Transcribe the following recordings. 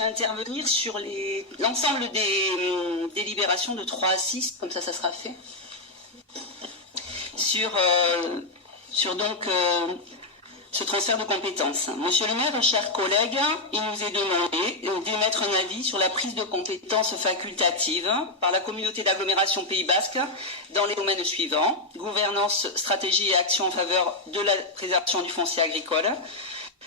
voudrais intervenir sur l'ensemble des délibérations de 3 à 6, comme ça sera fait, sur ce transfert de compétences. Monsieur le maire, chers collègues, il nous est demandé d'émettre un avis sur la prise de compétences facultatives par la communauté d'agglomération Pays Basque dans les domaines suivants: gouvernance, stratégie et action en faveur de la préservation du foncier agricole,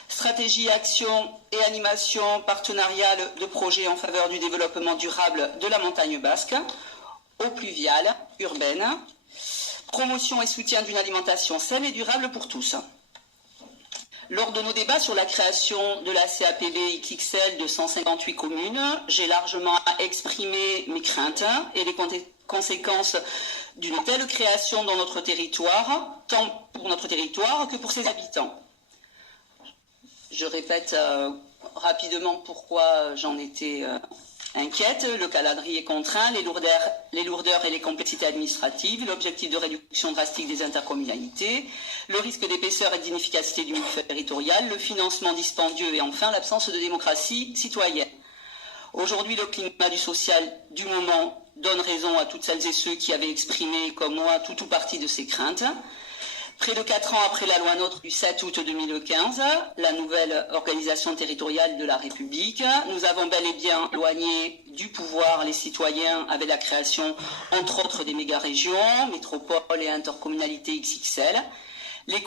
stratégie, action et animation partenariale de projets en faveur du développement durable de la montagne basque, eau pluviale, urbaine, promotion et soutien d'une alimentation saine et durable pour tous. Lors de nos débats sur la création de la CAPB XXL de 158 communes, j'ai largement exprimé mes craintes et les conséquences d'une telle création dans notre territoire, tant pour notre territoire que pour ses habitants. Je répète rapidement pourquoi j'en étais inquiète. Le calendrier est contraint, les lourdeurs et les complexités administratives, l'objectif de réduction drastique des intercommunalités, le risque d'épaisseur et d'inefficacité du millefeuille territorial, le financement dispendieux et enfin l'absence de démocratie citoyenne. Aujourd'hui, le climat du social du moment donne raison à toutes celles et ceux qui avaient exprimé, comme moi, tout ou partie de ces craintes. Près de 4 ans après la loi NOTRe du 7 août 2015, la nouvelle organisation territoriale de la République, nous avons bel et bien éloigné du pouvoir les citoyens avec la création, entre autres, des méga-régions, métropoles et intercommunalités XXL. Les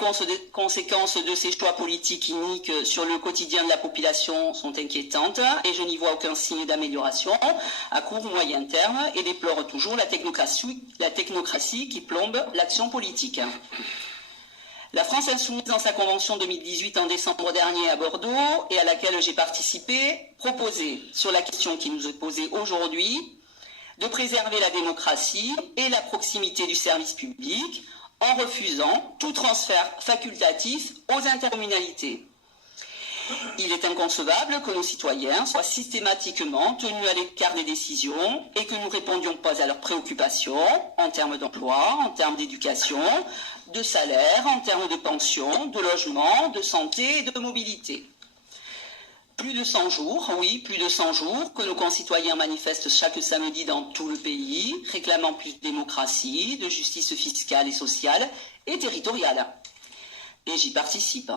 conséquences de ces choix politiques iniques sur le quotidien de la population sont inquiétantes et je n'y vois aucun signe d'amélioration à court ou moyen terme et déplore toujours la technocratie qui plombe l'action politique. La France insoumise, dans sa convention 2018 en décembre dernier à Bordeaux et à laquelle j'ai participé, proposait, sur la question qui nous est posée aujourd'hui, de préserver la démocratie et la proximité du service public en refusant tout transfert facultatif aux intercommunalités. Il est inconcevable que nos citoyens soient systématiquement tenus à l'écart des décisions et que nous ne répondions pas à leurs préoccupations en termes d'emploi, en termes d'éducation, de salaire, en termes de pension, de logement, de santé et de mobilité. Plus de 100 jours, oui, plus de 100 jours que nos concitoyens manifestent chaque samedi dans tout le pays, réclamant plus de démocratie, de justice fiscale et sociale et territoriale. Et j'y participe.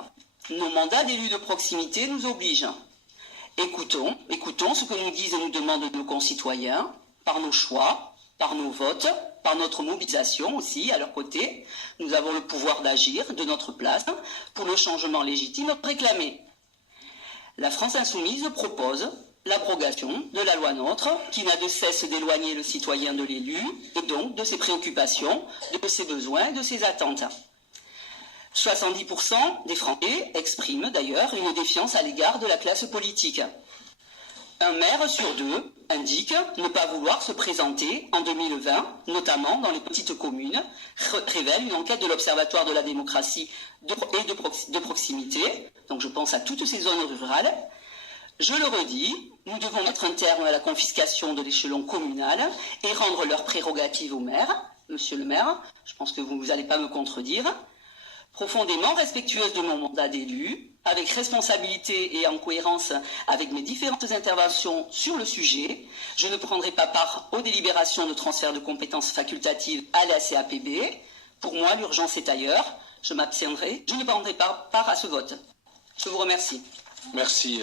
Nos mandats d'élus de proximité nous obligent. Écoutons ce que nous disent et nous demandent nos concitoyens, par nos choix, par nos votes, par notre mobilisation aussi, à leur côté. Nous avons le pouvoir d'agir de notre place pour le changement légitime réclamé. La France insoumise propose l'abrogation de la loi NOTRe qui n'a de cesse d'éloigner le citoyen de l'élu et donc de ses préoccupations, de ses besoins et de ses attentes. 70% des Français expriment d'ailleurs une défiance à l'égard de la classe politique. Un maire sur 2 indique ne pas vouloir se présenter en 2020, notamment dans les petites communes, révèle une enquête de l'Observatoire de la démocratie et de proximité, donc je pense à toutes ces zones rurales. Je le redis, nous devons mettre un terme à la confiscation de l'échelon communal et rendre leurs prérogatives au maire. Monsieur le maire, je pense que vous n'allez pas me contredire. Profondément respectueuse de mon mandat d'élu, avec responsabilité et en cohérence avec mes différentes interventions sur le sujet, je ne prendrai pas part aux délibérations de transfert de compétences facultatives à la CAPB. Pour moi, l'urgence est ailleurs. Je m'abstiendrai. Je ne prendrai pas part à ce vote. Je vous remercie. Merci.